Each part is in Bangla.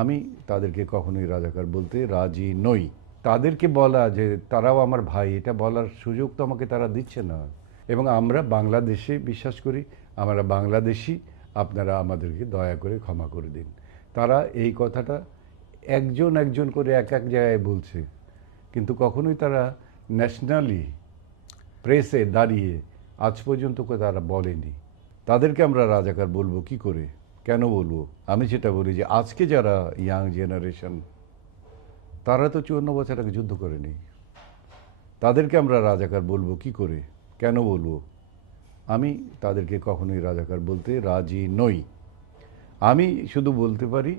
আমি তাদেরকে কখনোই রাজাকার বলতে রাজি নই। তাদেরকে বলা যে তারাও আমার ভাই, এটা বলার সুযোগ তো আমাকে তারা দিচ্ছে না। এবং আমরা বাংলাদেশে বিশ্বাস করি, আমরা বাংলাদেশি, আপনারা আমাদেরকে দয়া করে ক্ষমা করে দিন। তারা এই কথাটা একজন একজন করে এক এক জায়গায় বলছে, কিন্তু কখনোই তারা ন্যাশনালি প্রেসে দাঁড়িয়ে আজ পর্যন্ত তারা বলেনি। তাদেরকে আমরা রাজাকার বলবো কি করে, কেন বলবো? আমি যেটা বলি যে আজকে যারা ইয়াং জেনারেশন, তারা তো 54 বছর আগে যুদ্ধ করেনি। তাদেরকে আমরা রাজাকার বলবো কি করে, কেন বলবো? আমি তাদেরকে কখনোই রাজাকার বলতে রাজি নই। আমি শুধু বলতে পারি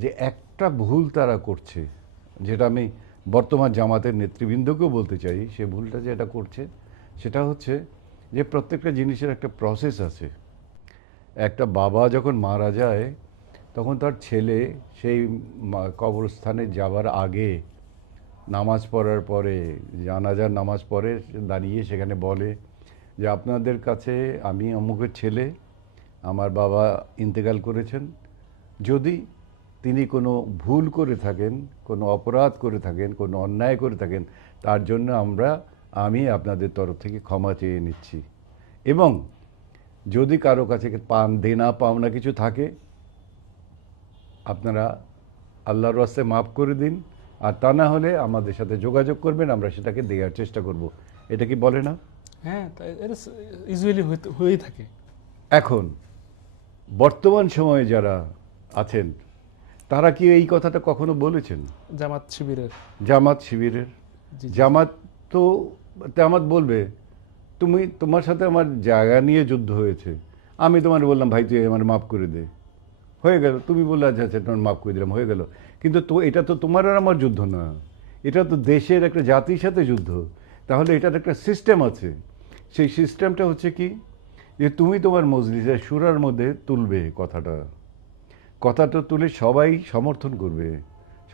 যে একটা ভুল তারা করছে, যেটা আমি বর্তমান জামাতের নেতৃবৃন্দকেও বলতে চাই। সে ভুলটা যেটা করছে সেটা হচ্ছে যে প্রত্যেকটা জিনিসের একটা প্রসেস আছে। একটা বাবা যখন মারা যায় তখন তার ছেলে সেই কবরস্থানে যাওয়ার আগে নামাজ পড়ার পরে, জানাজার নামাজ পড়ে দাঁড়িয়ে সেখানে বলে যে আপনাদের কাছে আমি অমুকের ছেলে, আমার বাবা ইন্তেকাল করেছেন, যদি তিনি কোনো ভুল করে থাকেন, কোনো অপরাধ করে থাকেন, কোনো অন্যায় করে থাকেন, তার জন্য আমি আপনাদের তরফ থেকে ক্ষমা চেয়ে নিচ্ছি। এবং যদি কারো কাছে দেনা পাওনা কিছু থাকে, আপনারা আল্লাহর রাস্তে মাফ করে দিন, আর তা না হলে আমাদের সাথে যোগাযোগ করবেন, আমরা সেটাকে দেওয়ার চেষ্টা করব। এটা কি বলে না? হ্যাঁ, এটা ইউজুয়ালি হয়েই থাকে। এখন বর্তমান সময়ে যারা আছেন তারা কি এই কথাটা কখনো বলেছেন? জামাত শিবিরের জামাত তো জামাত বলবে তোমার সাথে আমার জায়গা নিয়ে যুদ্ধ হয়েছে, আমি তোমার বললাম ভাই তুই আমার মাফ করে দে, হয়ে গেল। তুমি বললে আচ্ছা তোমার মাফ করে দিলাম, হয়ে গেল। কিন্তু এটা তো তোমার আর আমার যুদ্ধ না, এটা তো দেশের একটা জাতির সাথে যুদ্ধ। তাহলে এটার একটা সিস্টেম আছে। সেই সিস্টেমটা হচ্ছে কি, যে তুমি তোমার মজলিসে সুরার মধ্যে তুলবে কথাটা তুলে সবাই সমর্থন করবে,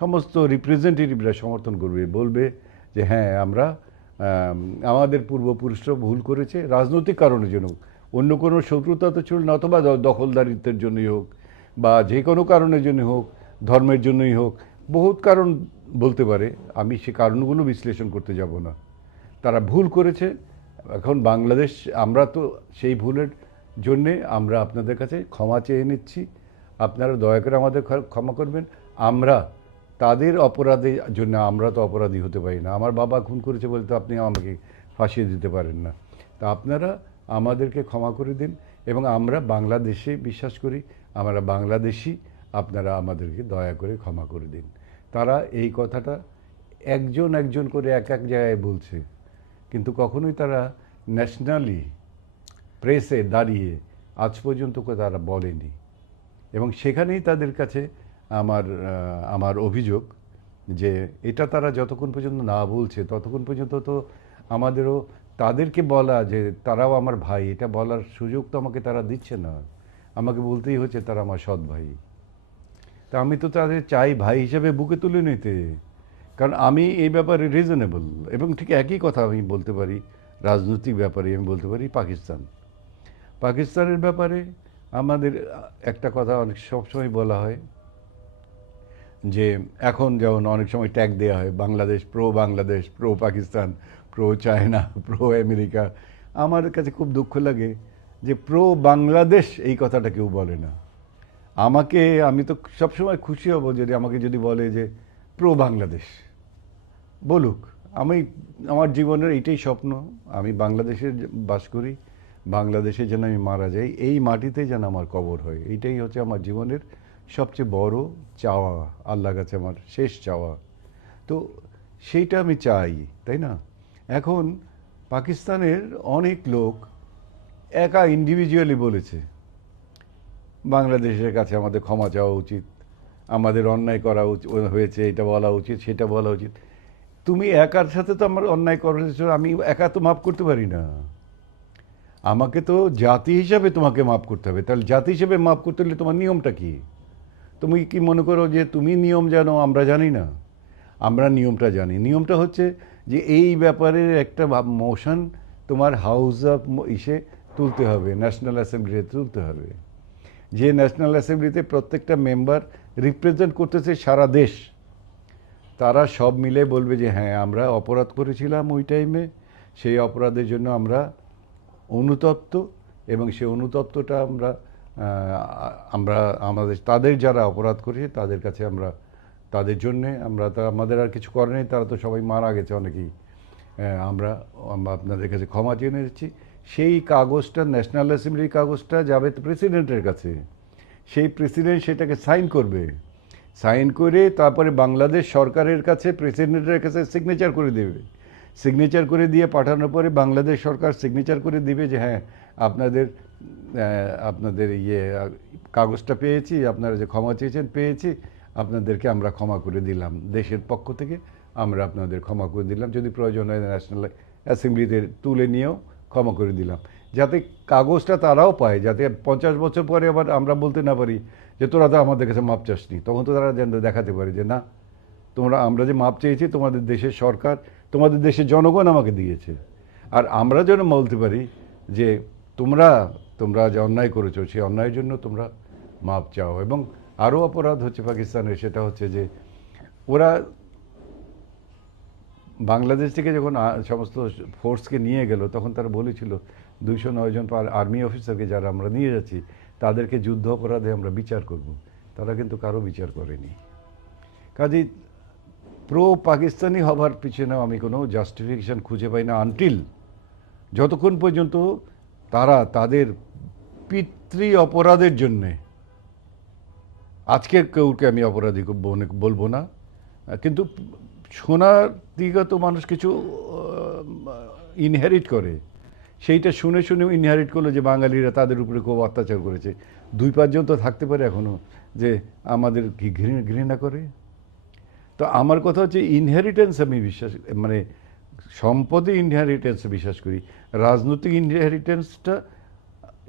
সমস্ত রিপ্রেজেন্টেটিভরা সমর্থন করবে, বলবে যে হ্যাঁ আমরা আমাদের পূর্বপুরুষরা ভুল করেছে রাজনৈতিক কারণের জন্য, অন্য কোনো শত্রুতা তো ছিল না, অথবা দখলদারিত্বের জন্যই হোক বা যে কোনো কারণের জন্য হোক, ধর্মের জন্যই হোক, বহুত কারণ বলতে পারে। আমি সে কারণগুলো বিশ্লেষণ করতে যাব না। তারা ভুল করেছে। এখন বাংলাদেশ, আমরা তো সেই ভুলের জন্যে আমরা আপনাদের কাছে ক্ষমা চেয়ে নিচ্ছি, আপনারা দয়া করে আমাদের ক্ষমা করবেন। আমরা তাদের অপরাধের জন্য আমরা তো অপরাধী হতে পারি না। আমার বাবা খুন করেছে বলে তো আপনি আমাকে ফাঁসিয়ে দিতে পারেন না। তা আপনারা আমাদেরকে ক্ষমা করে দিন, এবং আমরা বাংলাদেশে বিশ্বাস করি, আমরা বাংলাদেশি, আপনারা আমাদেরকে দয়া করে ক্ষমা করে দিন। তারা এই কথাটা একজন একজন করে এক এক জায়গায় বলছে, কিন্তু কখনোই তারা ন্যাশনালি প্রেসে দাঁড়িয়ে আজ পর্যন্ত তারা বলেনি। এবং সেখানেই তাদের কাছে আমার অভিযোগ যে এটা তারা যতক্ষণ পর্যন্ত না বলছে ততক্ষণ পর্যন্ত তো আমাদেরও তাদেরকে বলা যে তারাও আমার ভাই, এটা বলার সুযোগ তো আমাকে তারা দিচ্ছে না। আমাকে বলতেই হচ্ছে তারা আমার সৎ ভাই। তা আমি তো তাদের চাই ভাই হিসেবে বুকে তুলে নিতে, কারণ আমি এই ব্যাপারে রিজনেবল। এবং ঠিক একই কথা আমি বলতে পারি রাজনৈতিক ব্যাপারে, আমি বলতে পারি পাকিস্তানের ব্যাপারে। আমাদের একটা কথা অনেক সবসময় বলা হয় যে এখন যেমন অনেক সময় ট্যাগ দেওয়া হয় Bangladesh, pro Pakistan, pro China, pro America. আমার কাছে খুব দুঃখ লাগে যে প্রো বাংলাদেশ এই কথাটা কেউ বলে না। আমি তো সবসময় খুশি হব আমাকে যদি বলে যে প্রো বাংলাদেশ বলুক। আমার জীবনের এইটাই স্বপ্ন, আমি বাংলাদেশে বাস করি, বাংলাদেশে যেন আমি মারা যাই, এই মাটিতে যেন আমার কবর হয়। এইটাই হচ্ছে আমার জীবনের সবচেয়ে বড় চাওয়া, আল্লাহর কাছে আমার শেষ চাওয়া। তো সেইটা আমি চাই, তাই না? এখন পাকিস্তানের অনেক লোক একা ইন্ডিভিজুয়ালি বলেছে বাংলাদেশের কাছে আমাদের ক্ষমা চাওয়া উচিত, আমাদের অন্যায় করা হয়েছে এটা বলা উচিত, সেটা বলা উচিত। তুমি একার সাথে তো আমার অন্যায় করেছো, আমি একা তো মাফ করতে পারি না। আমাকে তো জাতি হিসাবে তোমাকে মাফ করতে হবে। তাহলে জাতি হিসেবে মাফ করতে হলে তোমার নিয়মটা কি? তুমি কি মনে করো যে তুমি নিয়ম জানো আমরা জানি না? আমরা নিয়মটা জানি। নিয়মটা হচ্ছে যে এই ব্যাপারে একটা মোশন তোমার হাউস অফ তুলতে হবে, ন্যাশনাল অ্যাসেম্বলিতে তুলতে হবে। যে ন্যাশনাল অ্যাসেম্বলিতে প্রত্যেকটা মেম্বার রিপ্রেজেন্ট করতেছে সারা দেশ, তারা সব মিলে বলবে যে হ্যাঁ আমরা অপরাধ করেছিলাম ওই টাইমে, সেই অপরাধের জন্য আমরা অনুতপ্ত, এবং সেই অনুতপ্তটা আমরা আমাদের তাদের যারা অপরাধ করেছে তাদের কাছে আমরা তাদের জন্যে আমরা তা আমাদের আর কিছু করে নেই, তারা তো সবাই মারা গেছে অনেকেই, আমরা আমরা আপনাদের কাছে ক্ষমা চেয়ে নিচ্ছি। সেই কাগজটা, ন্যাশনাল অ্যাসেম্বলির কাগজটা যাবে তো প্রেসিডেন্টের কাছে, সেই প্রেসিডেন্ট সেটাকে সাইন করবে, সাইন করে তারপরে বাংলাদেশ সরকারের কাছে প্রেসিডেন্টের কাছে সিগনেচার করে দেবে, সিগনেচার করে দিয়ে পাঠানোর পরে বাংলাদেশ সরকার সিগনেচার করে দিবে যে হ্যাঁ আপনাদের আপনাদের কাগজটা পেয়েছি, আপনারা যে ক্ষমা চেয়েছেন পেয়েছি, আপনাদেরকে আমরা ক্ষমা করে দিলাম, দেশের পক্ষ থেকে আমরা আপনাদের ক্ষমা করে দিলাম, যদি প্রয়োজন হয় ন্যাশনাল অ্যাসেম্বলিতে তুলে নিয়েও ক্ষমা করে দিলাম, যাতে কাগজটা তারাও পায়, যাতে 50 বছর পরে আবার আমরা বলতে না পারি যে তোরা তো আমাদের কাছে মাপ চাসনি, তখন তো তারা যেন দেখাতে পারে যে না তোমরা, আমরা যে মাপ চেয়েছি তোমাদের দেশের সরকার, তোমাদের দেশের জনগণ আমাকে দিয়েছে, আর আমরা যেন বলতে পারি যে তোমরা তোমরা যে অন্যায় করেছো সেই অন্যায়ের জন্য তোমরা মাপ চাও। এবং আরও অপরাধ হচ্ছে পাকিস্তানের, সেটা হচ্ছে যে ওরা বাংলাদেশ থেকে যখন সমস্ত ফোর্সকে নিয়ে গেল তখন তারা বলেছিল 209 জন আর্মি অফিসারকে যারা আমরা নিয়ে যাচ্ছি তাদেরকে যুদ্ধ অপরাধে আমরা বিচার করব, তারা কিন্তু কারো বিচার করেনি। কাজেই প্রো পাকিস্তানি হবার পিছনে আমি কোনো জাস্টিফিকেশন খুঁজে পাই না, আনটিল যতক্ষণ পর্যন্ত তারা তাদের পিতৃ অপরাধের জন্যে, আজকের কেউকে আমি অপরাধী বলবো না, কিন্তু শোনার দিকে তো মানুষ কিছু ইনহেরিট করে, সেইটা শুনে শুনে ইনহেরিট করলো যে বাঙালিরা তাদের উপরে খুব অত্যাচার করেছে। 2-5 জন তো থাকতে পারে এখনো যে আমাদের কি ঘৃণা করে। তো আমার কথা হচ্ছে ইনহেরিটেন্স আমি বিশ্বাস, মানে সম্পদে ইনহেরিটেন্স বিশ্বাস করি, রাজনৈতিক ইনহেরিটেন্সটা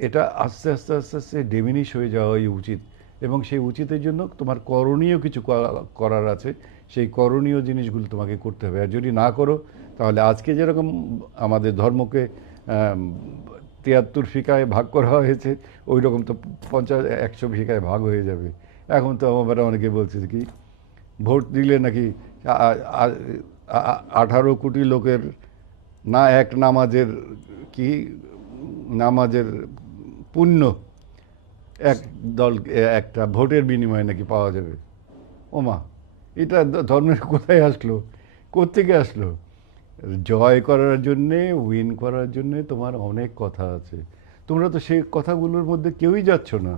এটা আস্তে আস্তে আস্তে আস্তে ডেমিনিশ হয়ে যাওয়াই উচিত, এবং সেই উচিতের জন্য তোমার করণীয় কিছু করার আছে, সেই করণীয় জিনিসগুলো তোমাকে করতে হবে, আর যদি না করো তাহলে আজকে যেরকম আমাদের ধর্মকে 73 ফিকায় ভাগ করা হয়েছে ওই রকম তো 50-100 ফিকায় ভাগ হয়ে যাবে। এখন তো আমার অনেকে বলছে কি ভোট দিলে নাকি 18 কোটি লোকের না এক নামাজের কি নামাজের পুণ্য এক দল একটা ভোটের বিনিময়ে নাকি পাওয়া যাবে। ওমা, এটা ধর্মের কোথায় আসলো, কোত্থেকে আসলো? জয় করার জন্যে, উইন করার জন্যে তোমার অনেক কথা আছে, তোমরা তো সেই কথাগুলোর মধ্যে কেউই যাচ্ছ না।